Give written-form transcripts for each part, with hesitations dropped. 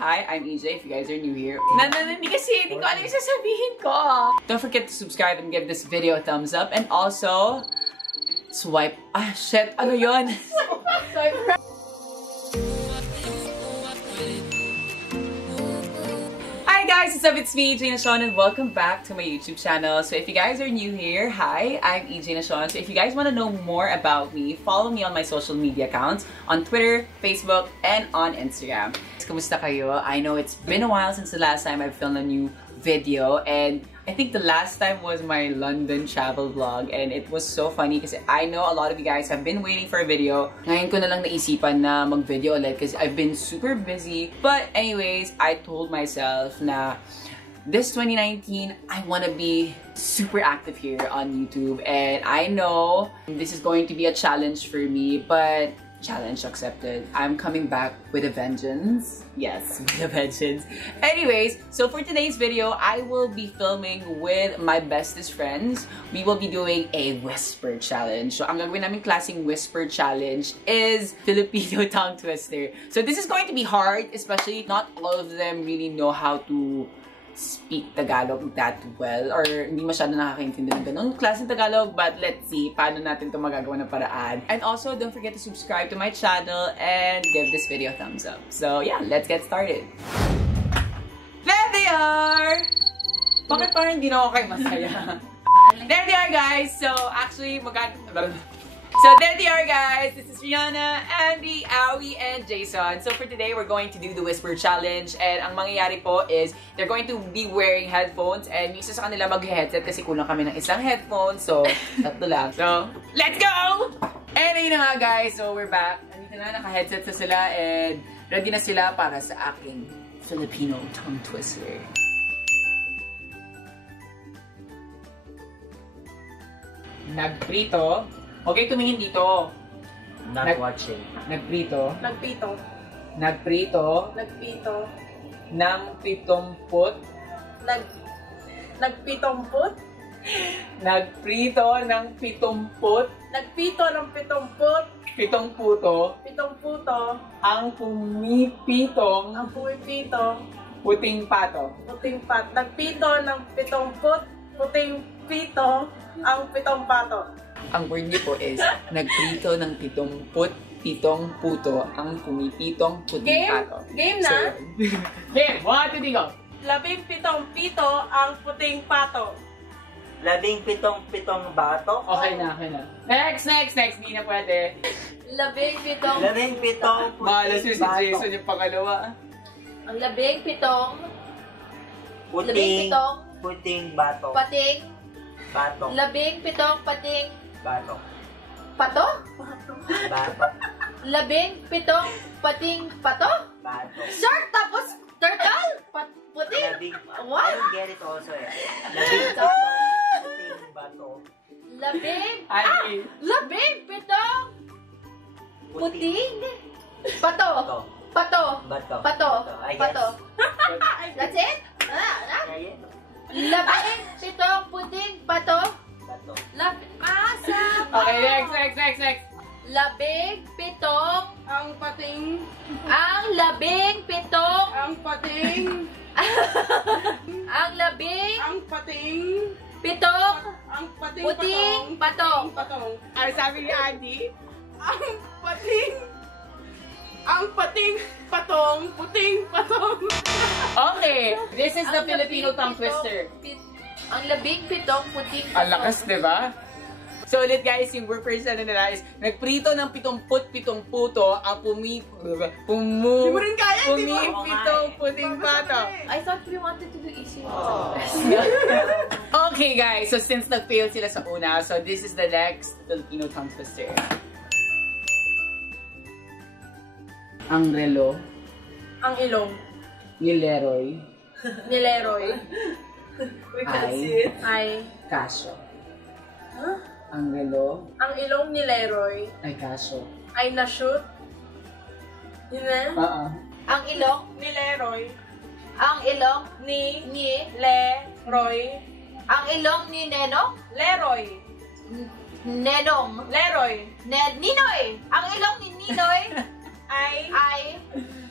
Hi, I'm EJ, if you guys are new here. Hindi ko alam yung sasabihin ko. Don't forget to subscribe and give this video a thumbs up. And also, swipe. Ah, shit. Ano yun? Hi guys, what's up? It's me, EJ Nashon, and welcome back to my YouTube channel. So if you guys are new here, hi, I'm EJ Nashon. So if you guys want to know more about me, follow me on my social media accounts on Twitter, Facebook, and on Instagram. Kumusta kayo? I know it's been a while since the last time I filmed a new video, and I think the last time was my London travel vlog, and it was so funny because I know a lot of you guys have been waiting for a video. Ngayon ko na lang naisipan na mag-video ulit because I've been super busy. But anyways, I told myself na this 2019, I want to be super active here on YouTube, and I know this is going to be a challenge for me, but challenge accepted. I'm coming back with a vengeance. Yes, with a vengeance. Anyways, so for today's video, I will be filming with my bestest friends. We will be doing a whisper challenge. So, ang gagawin namin klaseng whisper challenge is Filipino tongue twister. So, this is going to be hard, especially not all of them really know how to speak Tagalog that well, or hindi masyado nakakaintindi ng ganun klaseng Tagalog, but let's see paano natin ito magagawa ng paraan. And also, don't forget to subscribe to my channel and give this video a thumbs up. So yeah, let's get started. There they are! Bakit parang hindi na ako kayo masaya? There they are, guys! So actually, So there they are, guys. This is Rihanna, Andy, Awi, and Jason. So for today, we're going to do the whisper challenge. And ang mangyayari po is they're going to be wearing headphones, and yung isa sa kanila mag-headset kasi kulang kami ng isang headphone. So tatlo lang. So let's go! And ayun na nga, guys. So we're back. Nandito na, naka-headset na sila, and ready na sila para sa aking Filipino tongue twister. Nagprito. Okay, tumingin dito. Not watching. Nagprito. Nagpito. Nagprito. Nagpito. Ng 70. Nagpitomput. Nagprito ng 70. Nagpito ng 70. 70. Pitongputo. Ang pumipitong Ang pumipito. puting pato. Puting pat. Nagpito ng 70. Puting pito. Ang pitong pato. Ang word niyo po is nagprito ng 70 puto ang pumipitong puting Game? pato. Game na? So, game! 1, 2, 3, go! 17 pito ang puting pato. 17 bato. Okay na, okay na. Next! Hindi na pwede. 17 17 Malas puting yung si bato. Jason yung pangalawa. ang 17 Puting bato. pating Bato. 17 pating Bato. pato Bato. 17 pating pato Bato. shark tapos turtle puting what? I don't get it also eh. 17 puting bato. Ay, 17 puting pato Bato. pato Bato. I guess. pato that's it? Yeah. 17 puting pato Bato. okay, next. 17 Ang pating. ang 17 Ang pating. ang 17 Ang pating. Ang pating puting patong. patong. Ano sabi ni Andy? Ang pating. Ang pating patong. Puting patong. Okay, this is the Ang Filipino tongue 17 twister. Ang 17 puting Ang lakas, diba? So ulit guys, yung word person na nila is nagprito ng 70 puto ang Di mo rin kaya, di mo? pumipitong puting pato. I thought we wanted to do easy Okay guys, so since nag-fail sila sa una, so this is the next Filipino tongue twister. Ang relo Ang ilong. ni Leroy Ni Leroy. ay Ay. kaso. Huh? Ang relo Ang ilong ni Leroy ay kaso. ay na-shoot. Yun na? ang ilong Ni Leroy. ni Leroy. ang ilong ni Nenong Leroy. Nenong Leroy. Ninoy ang ilong ni Ninoy Ay. ay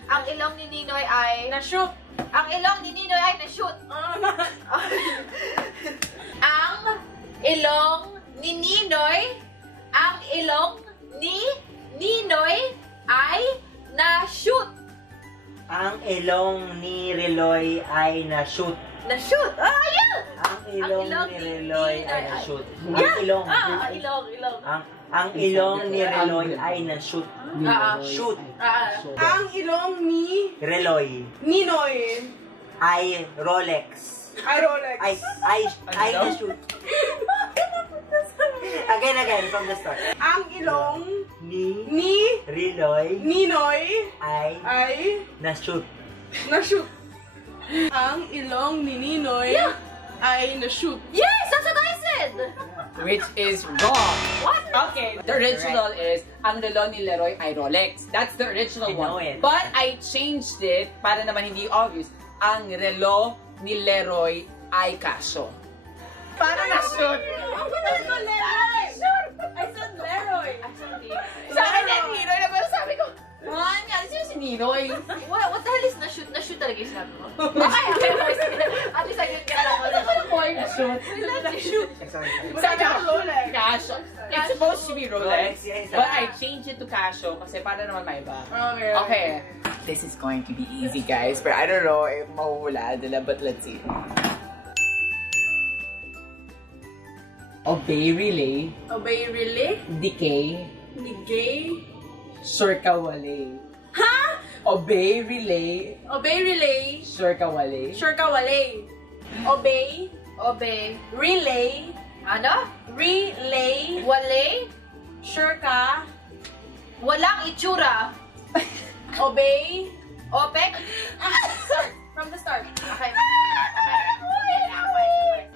Ang ilong ni Ninoy ay... Na-shoot. Ang ilong ni Ninoy ay na-shoot. Ang ilong ni Ninoy... Ang ilong ni Ninoy ay na-shoot. Ang ilong ni Reloy ay na-shoot. Na-shoot? Ah, yeah! Ang ilong ni Reloy ay na-shoot. Ang ilong. Ilong. Ang ilong ni Reloy ay na-shoot. Shoot. Ang ilong ni Reloy Ninoy ay Rolex. ay Rolex. Ay na-shoot. Again, from the start. Ang ilong Ni Reloy Ninoy ay ay na-shoot. na-shoot. Ang ilong ni Ninoy ay na-shoot. Yes! That's what I said! Which is wrong. What? Okay, the original is ang relo ni Leroy ay Rolex. That's the original I know one. it. But I changed it para naman hindi obvious. Ang relo ni Leroy ay Casio. Para na-shoot. I said Leroy. Sa akin yan, Ninoy. Pero sabi ko, man, yan siya si Ninoy. What the hell is na-shoot? Na-shoot talaga yung sinabi mo. Okay. At least ayun ka lang. Ano po yung na-shoot? Shoot. Sabi ko, Rolex. Casio. It's supposed to be Rolex. Rolex, yes. But I changed it to Casio kasi para naman may iba. Okay. Okay. This is going to be easy, guys. But I don't know if mahuhula nila, but let's see. Obey, relay, Obey, relay. decay, Negay. surkawale. Ha? Obey, relay, Obey, relay. surkawale. Sure ka, wale. Obey, Obey. relay. Ano? Relay. Wale. Sure ka. Walang itsura. Obey. Opek. From the start. Okay.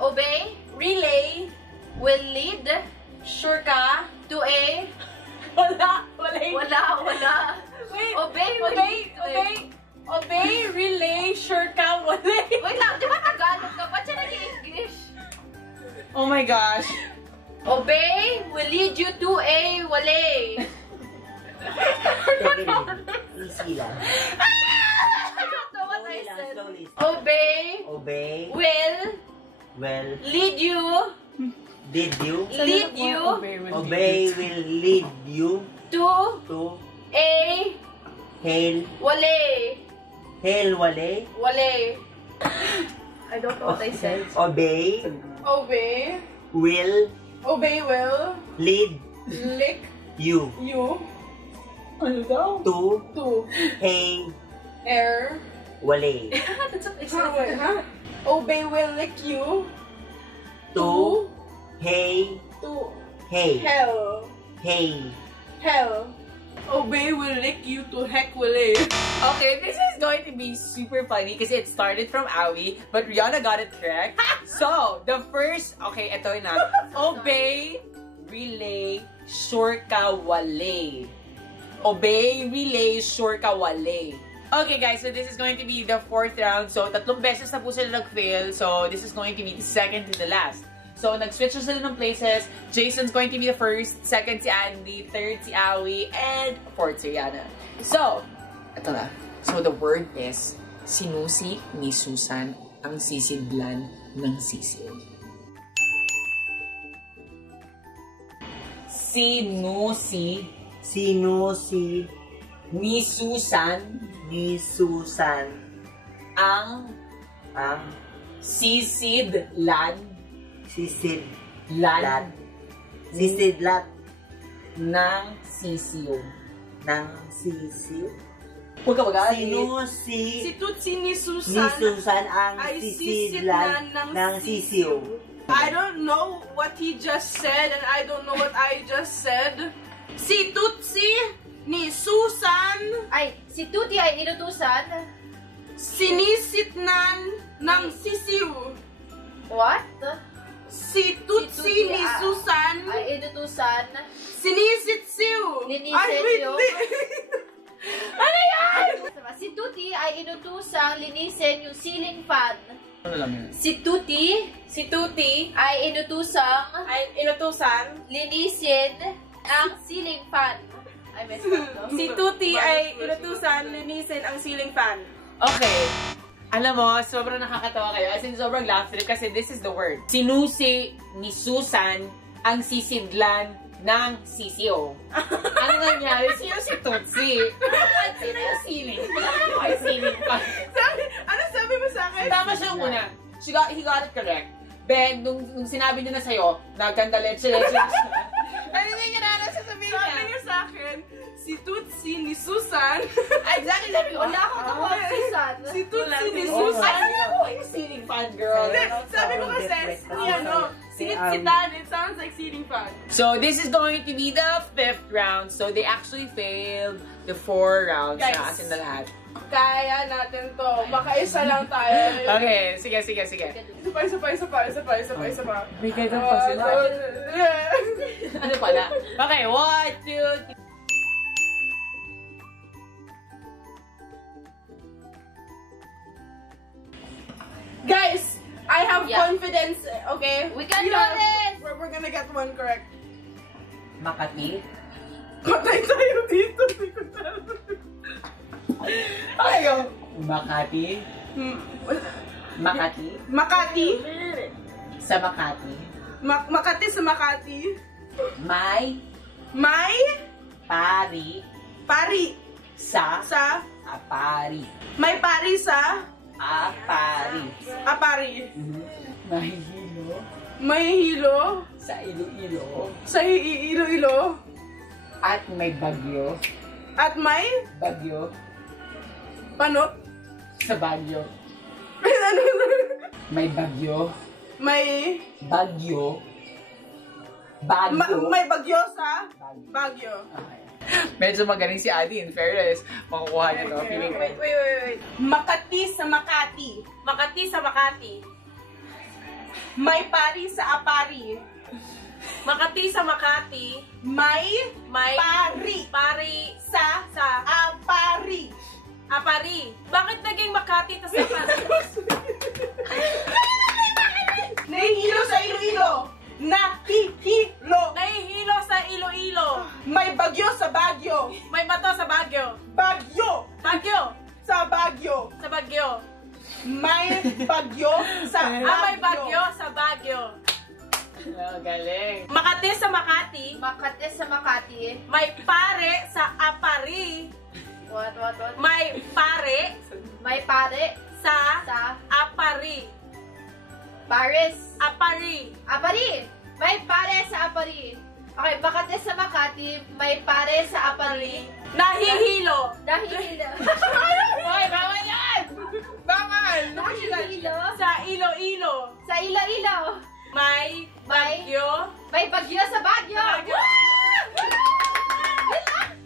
Obey. Relay. Will lead Sure ka. to a... Wala. Wala. Wala. Wait. Obey. will Obey. lead to a- Obey. Obey. Relay. Sure ka. Wala. Wait lang, di ba Tagalog ka? Ba't siya nag-English? Oh my gosh. Obey will lead you to a wale. Take it easy lang. I don't know what I Slowly lang, said. slowly. Obey Obey. will Well, lead you did you? lead you Obey will lead you to to a hail. wale. Hail wale. Wale. I don't know what I said. Obey Obey. will Obey will. lead Lick you you Ano daw? to to hail air. wale. That's what I Wait, huh? Obey will lick you To hey to hey hell. hey. Hell. Obey will lick you to heck will live. Okay, this is going to be super funny because it started from Awi, but Rihanna got it correct. So, the first, okay, ito na. Obey, relay, sure ka wale. Obey, relay, sure ka wale. Okay guys, so this is going to be the 4th round. So, 3 beses na po sila nag-fail. So, this is going to be the second to the last. So, nag-switch na sila ng places. Jason's going to be the first, second si Andy, third si Awi, and fourth si Rihanna. So, ito na. So, the word is, sinusi ni Susan ang sisidlan ng sisiw. Sinusi Sino si ni Susan ni Susan ang ang sisidlan sisidlat sisidlat ng sisiw. ng sisiw? Huwag ka mag-aalit. Sino Si Tutsi ni ni Susan Susan ang ay sisidlan sisidlan ng sisiw? I don't know what he just said and I don't know what I just said. Si Tutsi ni Susan Ay, si Tuti ay inutusan. sinisitnan ng sisiw. What? Si Tutsi ni Susan Ay inutusan. sinisitsiw. Linisin Ay, wait, yung- di. Ano yan? Si Tuti ay inutusang linisin yung ceiling fan. Ano lang yun? Si Tuti Si Tuti ay inutusang ay inutusan linisin ang ceiling fan. Ay, may spot, no? Si Tuti ay inutusan linisin ang ceiling fan. Okay. Alam mo, sobrang nakakatawa kayo. As in, sobrang laugh trip kasi this is the word. Sinusi ni Susan ang sisidlan ng CCO. Ano nangyari? Sino si Tutsi? At sino yung ceiling? Ano yung ceiling pa? Ano sabi mo sa akin? Tama siya una. He got it correct. Ben, nung sinabi niya na sa'yo, naganda leche. Ano na yung nana sasabihin niya? Sabi niya sa akin, si Tutsi ni Susan. Exactly, sabi ko. Wala akong nakuha, Susan. Si Tutsi ni Oh, Susan. Ano na po yung ceiling fan, girl? Hindi, sabi ko kasi, ni ano, sinit-sitan, it sounds like ceiling fan. So, this is going to be the 5th round. So, they actually failed the 4 rounds Guys. na as in the lahat. Kaya natin to. Baka isa lang tayo. Okay, sige. Isa pa. Bigay ng pasila. Ano pala? Okay, 1, 2, 3. Guys, I have Yeah. confidence, okay? We can do Yeah, this! We're gonna get one correct. Makati. Patay tayo dito. Hindi ko alam. Okay, go. Makati. Makati. Makati. Sa Makati. Makati sa Makati. May May pari pari sa sa apari. may pari sa Apari. apari. May hilo May hilo sa Iloilo. sa Iloilo At may bagyo. at may Bagyo panot. sa Bagyo. Ano? May bagyo. May Bagyo. Bagyo. may bagyo sa Bagyo. Okay. Medyo magaling si Adi, in fairness. Makukuha niya to. Feeling ko. Wait. Makati sa Makati. Makati sa Makati. May pari sa apari. Makati sa Makati. May May pari sa apari. Apari. Bakit naging Makati tas Makati? Nahihilo sa Iloilo. Nahihilo. Nahihilo sa Iloilo. May bagyo sa Bagyo. May bato sa Bagyo. Bagyo Bagyo sa Bagyo. sa Bagyo. May bagyo sa May bagyo sa Bagyo. Oh, galing. Makati sa Makati. Makati sa Makati. May pare sa Apari. What? May pare May pare sa sa Apari. Paris. Apari. Apari. May pare sa Apari. Okay, Makati sa Makati. May pare sa Apari. Nahihilo. Nahihilo. Hoy, bawal yan! Bawal! Nahihilo. Sa Iloilo. Sa Iloilo. May bagyo. May bagyo sa Bagyo.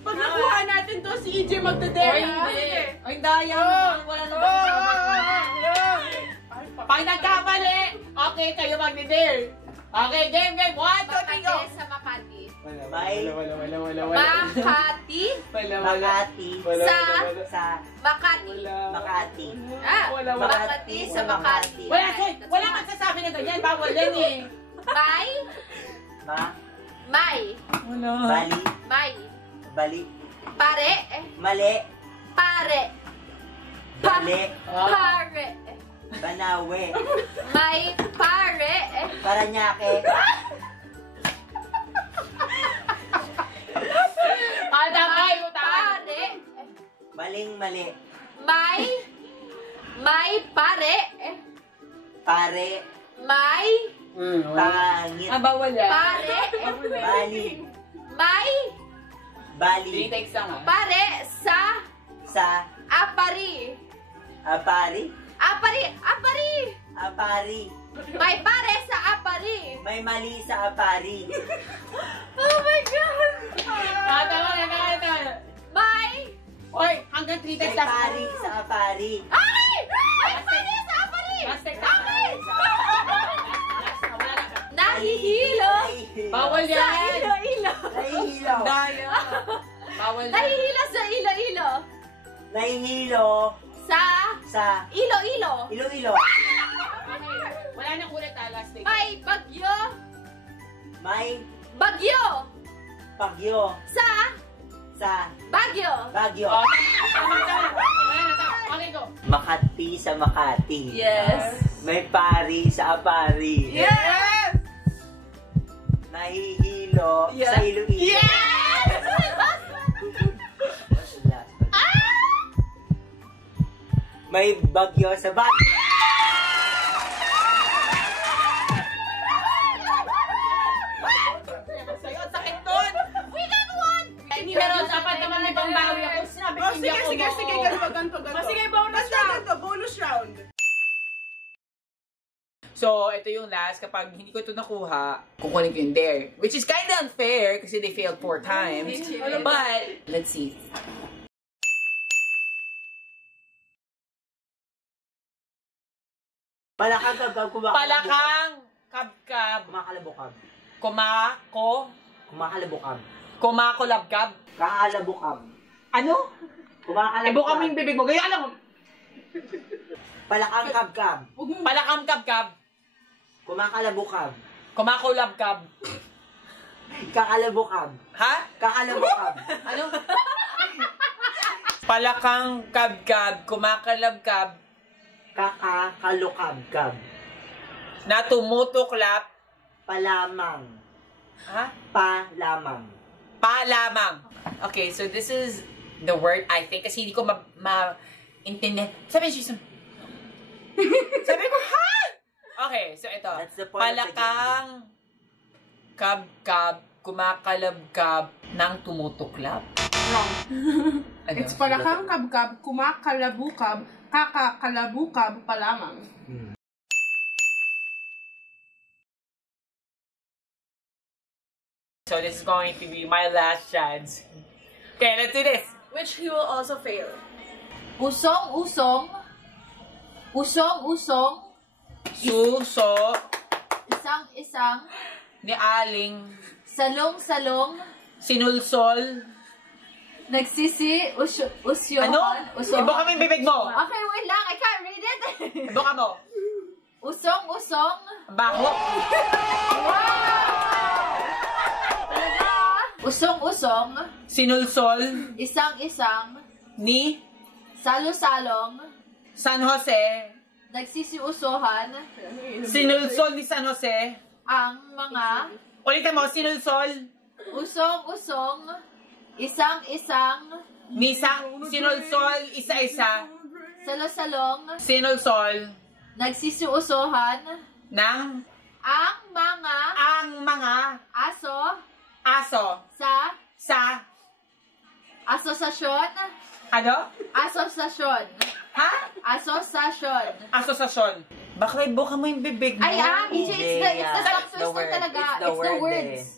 Pag nakuha natin to, si EJ Or magdadare. hindi. Ay, daya. Wala naman. Pag nagkamali, okay, kayo mag-dare. Okay, game. 1, 2, 3, go! Makati sa Makati. May Makati Makati sa Makati. Makati. Makati sa Makati. Wala magsasabi na ganyan. Bawal yan eh. May Bali. Bali. pare Mali. pare Mali. pare Banawe. may pare Paranaque. pare Maling-mali. may pare Pare. may Pangit. Bawal yan. pare Bali. may 3 Bali. takes lang ah. pare sa Sa apari Apari. Apari. may pare sa apari. May mali sa apari. Oh my god. Tama na. May Hoy, hanggang 3 May takes lang. pari sa apari. ay may pare sa apari. Last take. Okay. Wala na. Nahihilo Bawal sa yan. Iloilo. Nahihilo. Daya. Bawal yan. Nahihilo sa Iloilo. Nahihilo Sa sa Iloilo. Iloilo. Wala nang ulit last take. May bagyo. May Bagyo. pagyo Sa sa Baguio. Baguio. Okay, go. Makati sa Makati. Yes. May pari sa Apari. Yes! Nahihilo sa Iloilo. Yes! What's the last one? May bagyo sa Baguio. Sa'yo, ang sakit nun! Pero dapat naman may pambawi ako. Sinabi ko hindi ako Sige, ganito. Sige, bonus round. Bonus round. So, ito yung last. Kapag hindi ko ito nakuha, kukunin ko yung dare. Which is kind of unfair kasi they failed 4 times. But, let's see. Palakang kabkab, Palakang, kabkab, kumakalabukab. Kumakalabukab. kumakulabkab. Kaalabukab. Ano? Kumakalabukab. Ibuka mo yung bibig mo. Gaya lang. Palakang kabkab. Palakang kabkab, Kumakalabukab. kumakulabkab. Kaalabukab. Ha? Kaalabukab. Ano? Palakang kabkab, kumakalabkab, Kakakalukabkab. na tumutuklap, Palamang. ha? Palamang. Palamang. Okay, so this is the word, I think, kasi hindi ko ma-intindi. Sabi niya, sabi ko, ha? Okay, so ito. That's the point of the Palakang kabkab, kumakalabkab, ng tumutuklap. Wrong. Ano? It's palakang kabkab, kumakalabukab, kakakalabukab pa lamang. So this is going to be my last chance. Okay, let's do this. Which he will also fail. Usong-usong. Usong-usong. Suso Isang-isang. ni Aling Salong-salong. sinulsol. Usyohan. Ano? Usohan. Ibuka mo yung bibig mo. Okay, wait lang. I can't read it. Ibuka mo. Usong-usong. Baho. Usong-usong. Sinulsol Isang-isang. ni Salo-salong. San Jose. Nagsisiusohan. Sinulsol ni San Jose. Ang mga Ulitin mo, sinulsol usong-usong. Isang-isang. ni sinulsol isa-isa. Salo-salong. Sinulsol Nagsisiusohan. ng Ang mga aso sa sa asosasyon. ano? Asosasyon. Ha? Asosasyon. Asosasyon. Bakit buka mo yung bibig mo? Ay, it's the tongue twister word. talaga. It's the It's the word words.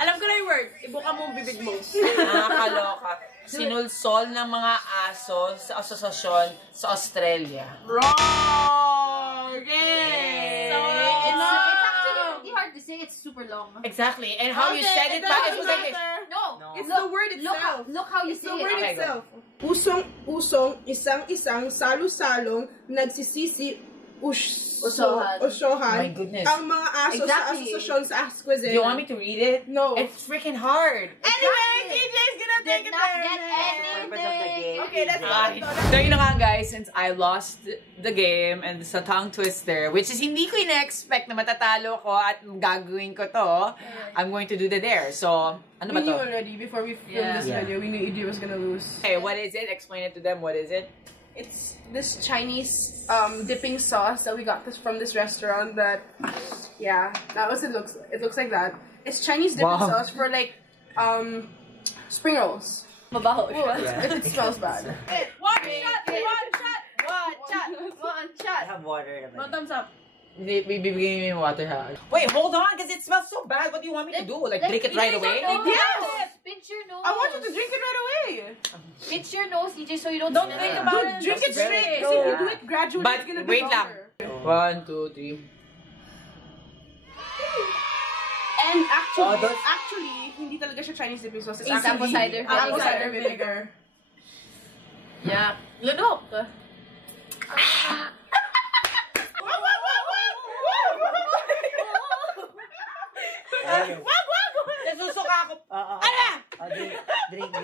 Alam ko na yung word. Ibuka mo ang bibig mo. Nakakaloka. Sinulsol ng mga aso sa asosasyon sa Australia. Wrong! So, it's actually pretty hard to say. It's super long. Exactly. And how you said it, but it was like this. No. It's the word Look how, itself. look how you It's say the word it. Okay, itself. Usong-usong, isang-isang, salo-salong, nagsisisi, Usohan. usyohan. My goodness. Ang mga aso sa Exactly. asosasyon sa Asquizena. Do you want me to read it? No. It's freaking hard. Anyway, TJ's gonna take Did it not there. get Purpose of the anything. game. Okay, let's Ay. go. So yun na nga guys, since I lost the game and sa tongue twister, which is hindi ko ina-expect na matatalo ko at gagawin ko to, I'm going to do the dare. So, ano We ba knew to? already before we filmed this Yeah. video. We knew EJ was gonna lose. Okay, what is it? Explain it to them. What is it? It's this Chinese dipping sauce that we got this from this restaurant. That yeah, that was it. Looks like that. It's Chinese dipping Wow. sauce for like spring rolls. Mabaho. If it smells bad. One shot. I have water. One thumbs up. Bibigyan niyo yung water ha. Wait, hold on, because it smells so bad. What do you want me to do? Like, drink it right away? Yes! Pinch your nose. I want you to drink it right away. Pinch your nose, EJ, so you don't Don't smell think it. about it. Drink it straight. Because if you do it gradually, But it's gonna wait be lang. longer. 1, 2, 3. And actually, those- actually, hindi talaga siya Chinese dipping sauce. It's It's apple actually cider. apple cider vinegar. Yeah. Lunok. Nasusuka ako. Ano? Drink.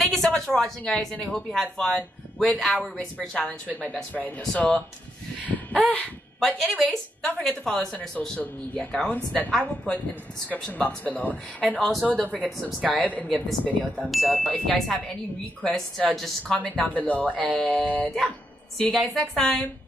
thank you so much for watching, guys, and I hope you had fun with our whisper challenge with my best friend. So, but anyways, don't forget to follow us on our social media accounts that I will put in the description box below. And also, don't forget to subscribe and give this video a thumbs up. If you guys have any requests, just comment down below. And yeah, see you guys next time.